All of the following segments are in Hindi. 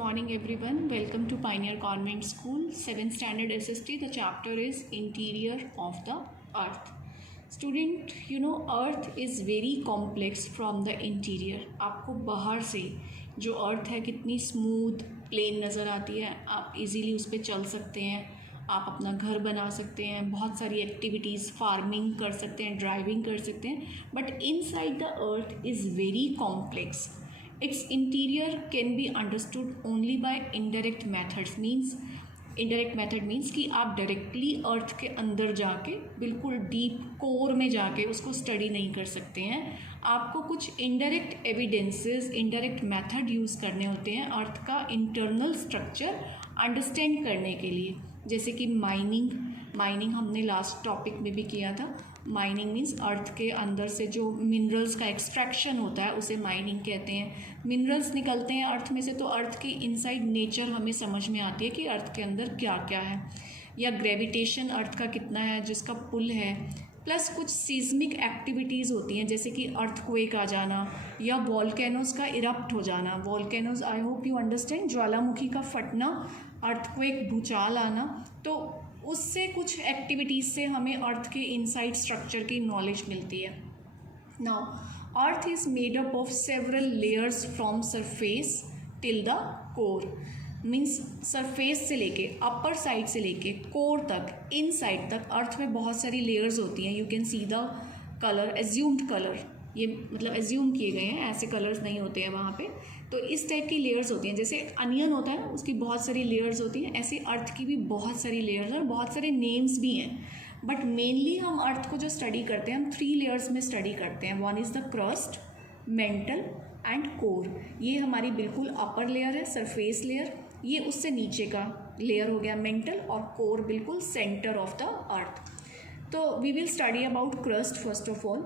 morning everyone. Welcome to Pioneer Convent School, 7th standard SST. The chapter is Interior of the Earth. Student, Earth is very complex from the interior. आपको बाहर से जो अर्थ है कितनी स्मूथ प्लेन नज़र आती है, आप इजीली उस पर चल सकते हैं, आप अपना घर बना सकते हैं, बहुत सारी एक्टिविटीज़ फार्मिंग कर सकते हैं, ड्राइविंग कर सकते हैं. But inside the earth is very complex. Its interior can be understood only by indirect methods. Indirect method means कि आप डायरेक्टली अर्थ के अंदर जाके बिल्कुल डीप कोर में जाके उसको स्टडी नहीं कर सकते हैं. आपको कुछ indirect evidences, indirect method use करने होते हैं अर्थ का इंटरनल स्ट्रक्चर अंडरस्टैंड करने के लिए. जैसे कि माइनिंग हमने लास्ट टॉपिक में भी किया था. माइनिंग मीन्स अर्थ के अंदर से जो मिनरल्स का एक्सट्रैक्शन होता है उसे माइनिंग कहते हैं. मिनरल्स निकलते हैं अर्थ में से तो अर्थ की इनसाइड नेचर हमें समझ में आती है कि अर्थ के अंदर क्या क्या है, या ग्रेविटेशन अर्थ का कितना है जिसका पुल है. प्लस कुछ सीस्मिक एक्टिविटीज़ होती हैं जैसे कि अर्थक्वेक आ जाना या वॉल्केनोज़ का इरप्ट हो जाना. Volcanoes, I hope you understand, ज्वालामुखी का फटना, अर्थक्वेक, भूचाल आना. तो उससे कुछ एक्टिविटीज़ से हमें अर्थ के इनसाइड स्ट्रक्चर की नॉलेज मिलती है. Now earth is made up of several layers from surface till the core. Means surface से लेके, अपर साइड से लेके कोर तक, इन साइड तक अर्थ में बहुत सारी लेयर्स होती हैं. You can see the colour, assumed colour, ये मतलब एज्यूम किए गए हैं, ऐसे कलर्स नहीं होते हैं वहाँ पे. तो इस टाइप की लेयर्स होती हैं. जैसे अनियन होता है उसकी बहुत सारी लेयर्स होती हैं, ऐसे अर्थ की भी बहुत सारी लेयर्स और बहुत सारे नेम्स भी हैं. बट मेनली हम अर्थ को जो स्टडी करते हैं हम 3 लेयर्स में स्टडी करते हैं. One is the crust, mental and core. ये हमारी बिल्कुल अपर लेयर है, सरफेस लेयर. ये उससे नीचे का लेयर हो गया मेंटल, और कोर बिल्कुल सेंटर ऑफ द अर्थ. तो we will study about crust first of all.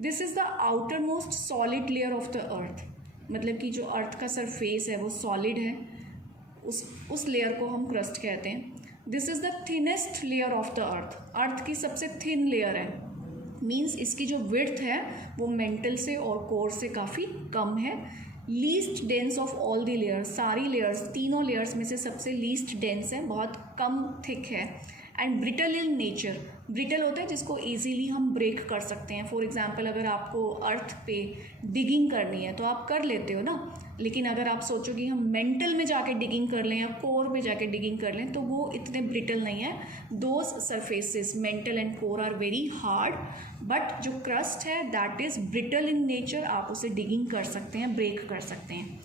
This is the outermost solid layer of the earth. मतलब कि जो अर्थ का सरफेस है वो सॉलिड है, उस लेयर को हम क्रस्ट कहते हैं. This is the thinnest layer of the earth. Earth की सबसे थिन लेयर है. मीन्स इसकी जो विड्थ है वो मेंटल से और कोर से काफ़ी कम है. Least dense of all the layers. सारी लेयर्स, तीनों लेयर्स में से सबसे लीस्ट डेंस है, बहुत कम थिक है. And brittle in nature. Brittle होता है जिसको ईजीली हम ब्रेक कर सकते हैं. फॉर एग्जांपल अगर आपको अर्थ पे डिगिंग करनी है तो आप कर लेते हो ना, लेकिन अगर आप सोचो कि हम मेंटल में जाके डिगिंग कर लें या कोर में जाके डिगिंग कर लें तो वो इतने ब्रिटल नहीं है. Those surfaces, mantle and core, are very hard. But जो क्रस्ट है that is brittle in nature. आप उसे डिगिंग कर सकते हैं, ब्रेक कर सकते हैं.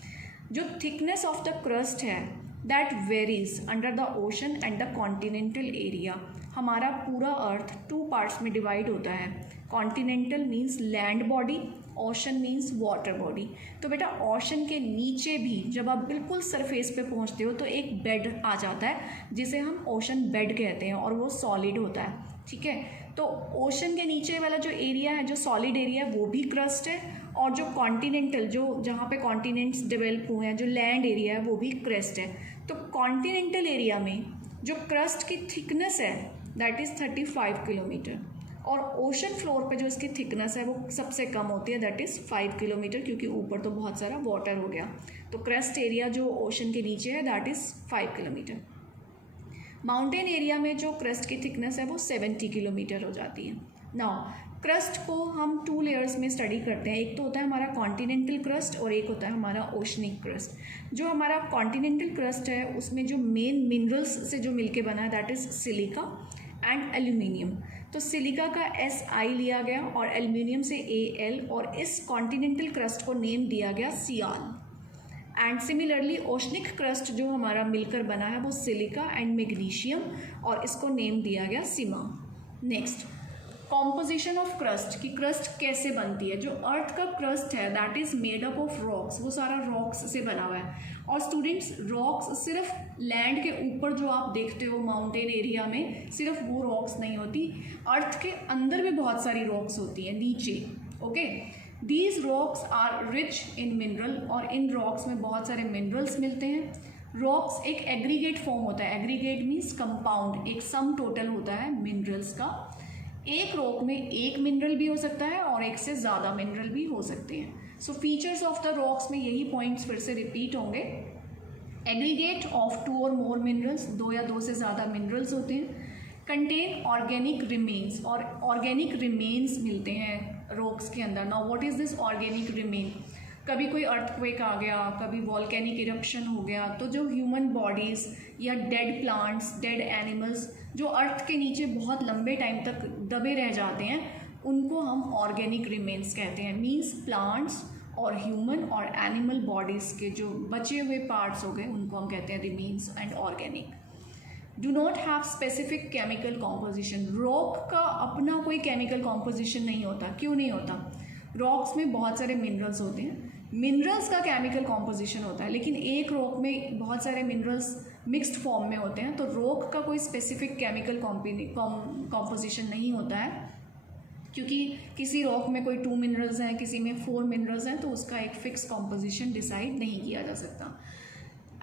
जो थिकनेस ऑफ द क्रस्ट है that varies under the ocean and the continental area. हमारा पूरा अर्थ 2 पार्ट्स में डिवाइड होता है. Continental means land body, ocean means water body. तो बेटा ओशन के नीचे भी जब आप बिल्कुल सरफेस पे पहुंचते हो तो एक बेड आ जाता है जिसे हम ओशन बेड कहते हैं, और वो सॉलिड होता है. ठीक है, तो ओशन के नीचे वाला जो एरिया है, जो सॉलिड एरिया है, वो भी क्रस्ट है. और जो कॉन्टिनेंटल, जो जहाँ पे कॉन्टिनेंट्स डेवलप हुए हैं, जो लैंड एरिया है, वो भी क्रस्ट है. तो कॉन्टिनेंटल एरिया में जो क्रस्ट की थिकनेस है दैट इज़ 35 किलोमीटर, और ओशन फ्लोर पे जो इसकी थिकनेस है वो सबसे कम होती है, दैट इज़ 5 किलोमीटर, क्योंकि ऊपर तो बहुत सारा वाटर हो गया. तो क्रस्ट एरिया जो ओशन के नीचे है that is 5 kilometre. Mountain area में जो क्रस्ट की थिकनेस है वो 70 किलोमीटर हो जाती है. नाउ क्रस्ट को हम 2 लेयर्स में स्टडी करते हैं. एक तो होता है हमारा कॉन्टिनेंटल क्रस्ट और एक होता है हमारा ओशनिक क्रस्ट. जो हमारा कॉन्टिनेंटल क्रस्ट है उसमें जो मेन मिनरल्स से जो मिलके बना है that is silica and aluminium. तो सिलिका का Si लिया गया और एल्यूमिनियम से Al, और इस कॉन्टिनेंटल क्रस्ट को नेम दिया गया सियाल. एंड सिमिलरली ओशनिक क्रस्ट जो हमारा मिलकर बना है वो सिलिका एंड मैग्नीशियम, और इसको नेम दिया गया सिमा. नेक्स्ट, कॉम्पोजिशन ऑफ क्रस्ट, कि क्रस्ट कैसे बनती है. जो अर्थ का क्रस्ट है that is made up of rocks. वो सारा रॉक्स से बना हुआ है. और स्टूडेंट्स, रॉक्स सिर्फ लैंड के ऊपर जो आप देखते हो माउंटेन एरिया में, सिर्फ वो रॉक्स नहीं होती. अर्थ के अंदर भी बहुत सारी रॉक्स होती हैं नीचे. Okay, these rocks are rich in mineral, और इन रॉक्स में बहुत सारे मिनरल्स मिलते हैं. रॉक्स एक एग्रीगेट फॉर्म होता है. एग्रीगेट मीन्स कंपाउंड, एक सम टोटल होता है मिनरल्स का. एक रॉक में एक मिनरल भी हो सकता है और एक से ज़्यादा मिनरल भी हो सकते हैं. सो फीचर्स ऑफ द रॉक्स में यही पॉइंट्स फिर से रिपीट होंगे. एग्रीगेट ऑफ 2 और मोर मिनरल्स, 2 या 2 से ज़्यादा मिनरल्स होते हैं। कंटेन ऑर्गेनिक रिमेन्स, और ऑर्गेनिक रिमेन्स मिलते हैं रॉक्स के अंदर। Now what is this organic remain? कभी कोई अर्थक्वेक आ गया, कभी वॉल्केनिक इरप्शन हो गया, तो जो ह्यूमन बॉडीज़ या डेड प्लांट्स, डेड एनिमल्स जो अर्थ के नीचे बहुत लंबे टाइम तक दबे रह जाते हैं, उनको हम ऑर्गेनिक रिमेन्स कहते हैं। मीन्स प्लांट्स और ह्यूमन और एनिमल बॉडीज़ के जो बचे हुए पार्ट्स हो गए, उनको हम कहते हैं remains and organic. Do not have specific chemical composition. Rock का अपना कोई केमिकल कॉम्पोजिशन नहीं होता। क्यों नहीं होता? रॉक्स में बहुत सारे मिनरल्स होते हैं, मिनरल्स का केमिकल कॉम्पोजिशन होता है, लेकिन एक रॉक में बहुत सारे मिनरल्स मिक्स्ड फॉर्म में होते हैं, तो रॉक का कोई स्पेसिफिक केमिकल कॉम्पोजिशन नहीं होता है, क्योंकि किसी रॉक में कोई 2 मिनरल्स हैं, किसी में 4 मिनरल्स हैं, तो उसका एक फिक्स कॉम्पोजिशन डिसाइड नहीं किया जा सकता।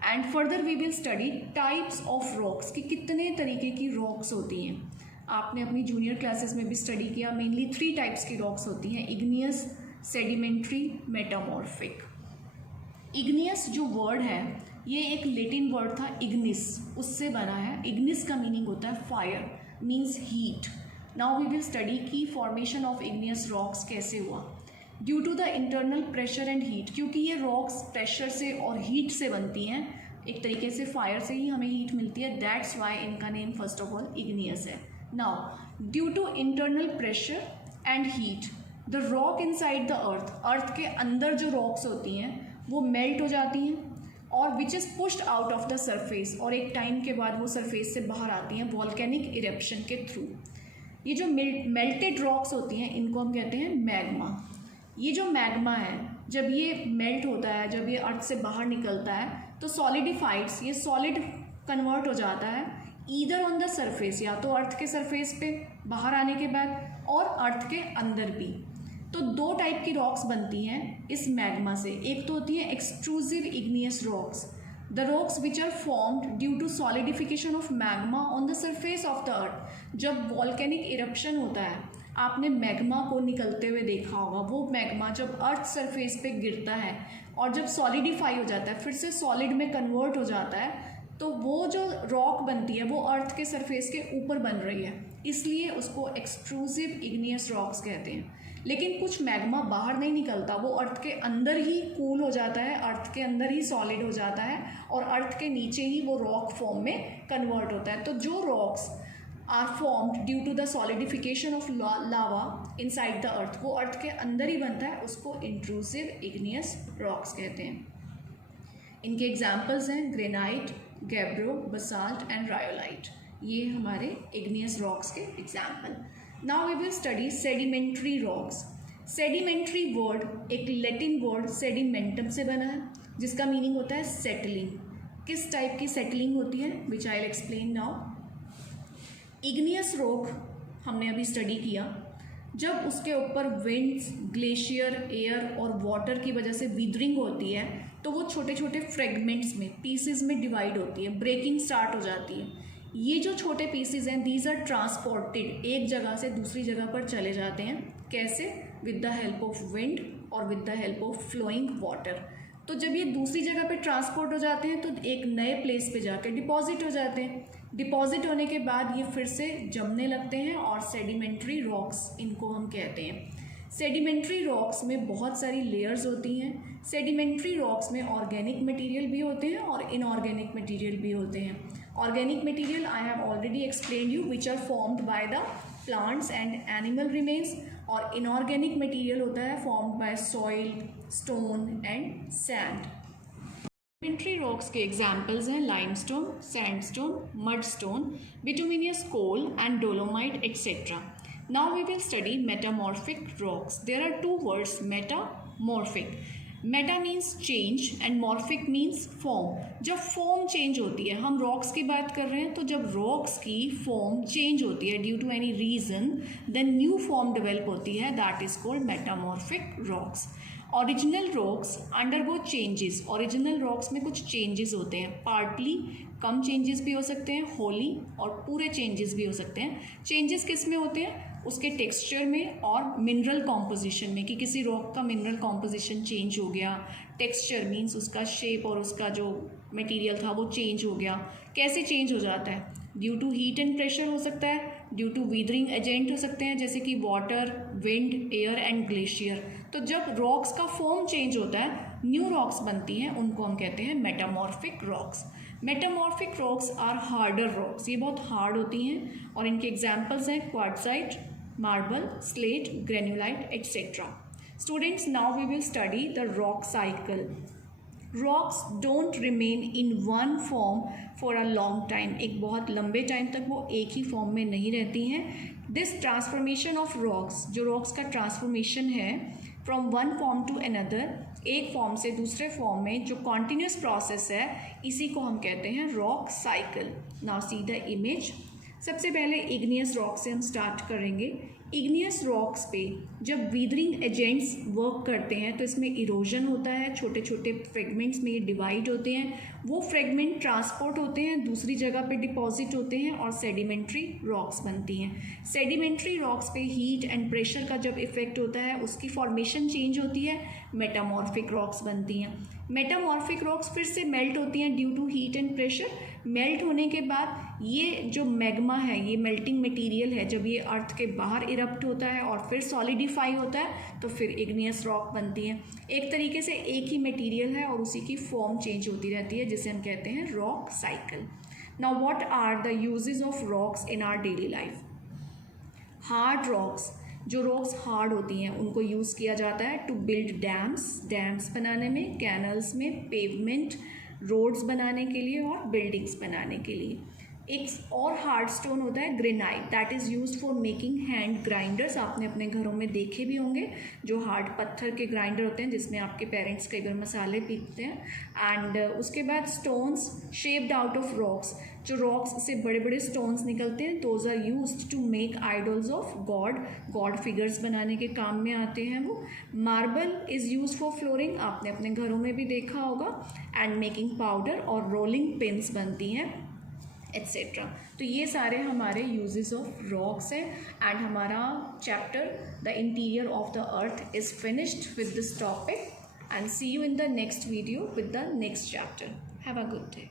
And further we will study types of rocks, कि कितने तरीके की रॉक्स होती हैं। आपने अपनी जूनियर क्लासेस में भी स्टडी किया, मेनली 3 टाइप्स की रॉक्स होती हैं, इग्नियस, सेडिमेंट्री, मेटामॉर्फिक। इग्नियस जो वर्ड है, ये एक लैटिन वर्ड था इग्निस, उससे बना है। इग्निस का मीनिंग होता है fire, means heat. Now we will study की फॉर्मेशन ऑफ इग्नियस रॉक्स कैसे हुआ। Due to the internal pressure and heat, क्योंकि ये रॉक्स प्रेशर से और हीट से बनती हैं, एक तरीके से फायर से ही हमें हीट मिलती है, दैट्स वाई इनका name first of all igneous है। Now due to internal pressure and heat the rock inside the earth, earth के अंदर जो रॉक्स होती हैं वो मेल्ट हो जाती हैं और which is pushed out of the surface, और एक टाइम के बाद वो सरफेस से बाहर आती हैं वॉल्केनिक इरप्शन के थ्रू। ये जो मेल्टेड रॉक्स होती हैं, इनको हम कहते हैं मैग्मा। ये जो मैग्मा है, जब ये मेल्ट होता है, जब ये अर्थ से बाहर निकलता है, तो सॉलिडिफाइड्स, ये सॉलिड कन्वर्ट हो जाता है ईदर ऑन द सरफेस, या तो अर्थ के सरफेस पे बाहर आने के बाद, और अर्थ के अंदर भी। तो 2 टाइप की रॉक्स बनती हैं इस मैग्मा से। एक तो होती है extrusive igneous rocks, the rocks which are formed due to solidification of magma on the surface of the earth. जब वॉल्केनिक इरप्शन होता है, आपने मैग्मा को निकलते हुए देखा होगा। वो मैग्मा जब अर्थ सरफेस पे गिरता है और जब सॉलिडिफाई हो जाता है, फिर से सॉलिड में कन्वर्ट हो जाता है, तो वो जो रॉक बनती है वो अर्थ के सरफेस के ऊपर बन रही है, इसलिए उसको एक्सट्रूसिव इग्नियस रॉक्स कहते हैं। लेकिन कुछ मैग्मा बाहर नहीं निकलता, वो अर्थ के अंदर ही कूल हो जाता है, अर्थ के अंदर ही सॉलिड हो जाता है, और अर्थ के नीचे ही वो रॉक फॉर्म में कन्वर्ट होता है। तो जो rocks are formed due to the solidification of lava inside the earth, वो अर्थ के अंदर ही बनता है, उसको इंट्रूसिव इग्नियस रॉक्स कहते हैं। इनके एग्जाम्पल्स हैं granite, gabbro, basalt and rhyolite. ये हमारे इग्नियस रॉक्स के example. Now we will study sedimentary rocks. Sedimentary word एक लैटिन वर्ड सेडिमेंटम से बना है, जिसका मीनिंग होता है सेटलिंग। किस टाइप की सेटलिंग होती है, which I will explain now. Igneous rock हमने अभी स्टडी किया, जब उसके ऊपर विंड्स, ग्लेशियर, एयर और वाटर की वजह से विदरिंग होती है, तो वो छोटे छोटे फ्रेगमेंट्स में, पीसेस में डिवाइड होती है, ब्रेकिंग स्टार्ट हो जाती है। ये जो छोटे पीसेस हैं, दीज आर ट्रांसपोर्टेड, एक जगह से दूसरी जगह पर चले जाते हैं। कैसे? With the help of wind और with the help of flowing water. तो जब ये दूसरी जगह पे ट्रांसपोर्ट हो जाते हैं, तो एक नए प्लेस पे जाकर डिपॉजिट हो जाते हैं। डिपॉजिट होने के बाद ये फिर से जमने लगते हैं, और सेडिमेंट्री रॉक्स इनको हम कहते हैं। सेडिमेंट्री रॉक्स में बहुत सारी लेयर्स होती हैं। सेडिमेंट्री रॉक्स में ऑर्गेनिक मटेरियल भी होते हैं और इनऑर्गेनिक मटेरियल भी होते हैं। Organic material I have already explained you, which are formed by the plants and animal remains, और इनऑर्गेनिक मटेरियल होता है formed by soil, stone and sand. Sedimentary rocks के एग्जाम्पल्स हैं limestone, sandstone, mudstone, bituminous coal and dolomite etcetera. Now we will study metamorphic rocks. There are 2 words, metamorphic. Meta means change and morphic means form. जब फॉर्म चेंज होती है, हम रॉक्स की बात कर रहे हैं, तो जब रॉक्स की फॉर्म चेंज होती है due to any reason, then new form develop होती है, that is called metamorphic rocks. Original rocks undergo changes. Original rocks में कुछ चेंजेस होते हैं, पार्टली कम चेंजेस भी हो सकते हैं, होली, और पूरे चेंजेस भी हो सकते हैं। चेंजेस किस में होते हैं? उसके टेक्सचर में और मिनरल कॉम्पोजिशन में, कि किसी रॉक का मिनरल कॉम्पोजिशन चेंज हो गया। टेक्सचर मीन्स उसका शेप और उसका जो मटेरियल था वो चेंज हो गया। कैसे चेंज हो जाता है? Due to heat and pressure हो सकता है, ड्यू टू वीदरिंग एजेंट हो सकते हैं जैसे कि water, wind, air and glacier. तो जब रॉक्स का फॉर्म चेंज होता है, न्यू रॉक्स बनती हैं, उनको हम कहते हैं metamorphic rocks. Metamorphic rocks are harder rocks, ये बहुत हार्ड होती हैं और इनके एग्जाम्पल्स हैं quartzite, marble, slate, granulite etcetera. Students, now we will study the rock cycle. Rocks don't remain in one form for a long time, एक बहुत लंबे टाइम तक वो एक ही फॉर्म में नहीं रहती हैं। दिस ट्रांसफॉर्मेशन ऑफ रॉक्स, जो रॉक्स का ट्रांसफॉर्मेशन है from one form to another, एक फॉर्म से दूसरे फॉर्म में जो कॉन्टिन्यूस प्रोसेस है, इसी को हम कहते हैं rock cycle. Now see the image. सबसे पहले इग्नियस रॉक से हम स्टार्ट करेंगे। इग्नियस रॉक्स पे जब वीदरिंग एजेंट्स वर्क करते हैं तो इसमें इरोजन होता है, छोटे छोटे फ्रेगमेंट्स में ये डिवाइड होते हैं, वो फ्रेगमेंट ट्रांसपोर्ट होते हैं, दूसरी जगह पे डिपॉजिट होते हैं और सेडिमेंट्री रॉक्स बनती हैं। सेडिमेंट्री रॉक्स पे हीट एंड प्रेशर का जब इफेक्ट होता है, उसकी फॉर्मेशन चेंज होती है, मेटामॉर्फिक रॉक्स बनती हैं। मेटामॉर्फिक रॉक्स फिर से मेल्ट होती हैं due to heat and pressure. Melt होने के बाद ये जो मैग्मा है, ये मेल्टिंग मटेरियल है, जब ये अर्थ के बाहर इरप्ट होता है और फिर सॉलिडिफाई होता है तो फिर इग्नियस रॉक बनती है। एक तरीके से एक ही मटेरियल है और उसी की फॉर्म चेंज होती रहती है, जिसे हम कहते हैं rock cycle. Now what are the uses of rocks in our daily life? Hard rocks, जो रॉक्स हार्ड होती हैं उनको यूज़ किया जाता है टू बिल्ड डैम्स बनाने में, कैनल्स में, पेवमेंट, रोड्स बनाने के लिए और बिल्डिंग्स बनाने के लिए। एक और हार्ड स्टोन होता है granite, that is used for making hand grinders. आपने अपने घरों में देखे भी होंगे जो हार्ड पत्थर के ग्राइंडर होते हैं जिसमें आपके पेरेंट्स कई बार मसाले पीसते हैं। एंड उसके बाद stones shaped out of rocks, जो रॉक्स से बड़े बड़े स्टोन्स निकलते हैं, those are used to make idols of god figures बनाने के काम में आते हैं वो। Marble is use for flooring, आपने अपने घरों में भी देखा होगा, एंड मेकिंग पाउडर और रोलिंग पिन्स बनती हैं एट्सेट्रा। तो ये सारे हमारे यूजेस ऑफ रॉक्स हैं एंड हमारा chapter the interior of the earth is finished with this topic, and see you in the next video with the next chapter. Have a good day.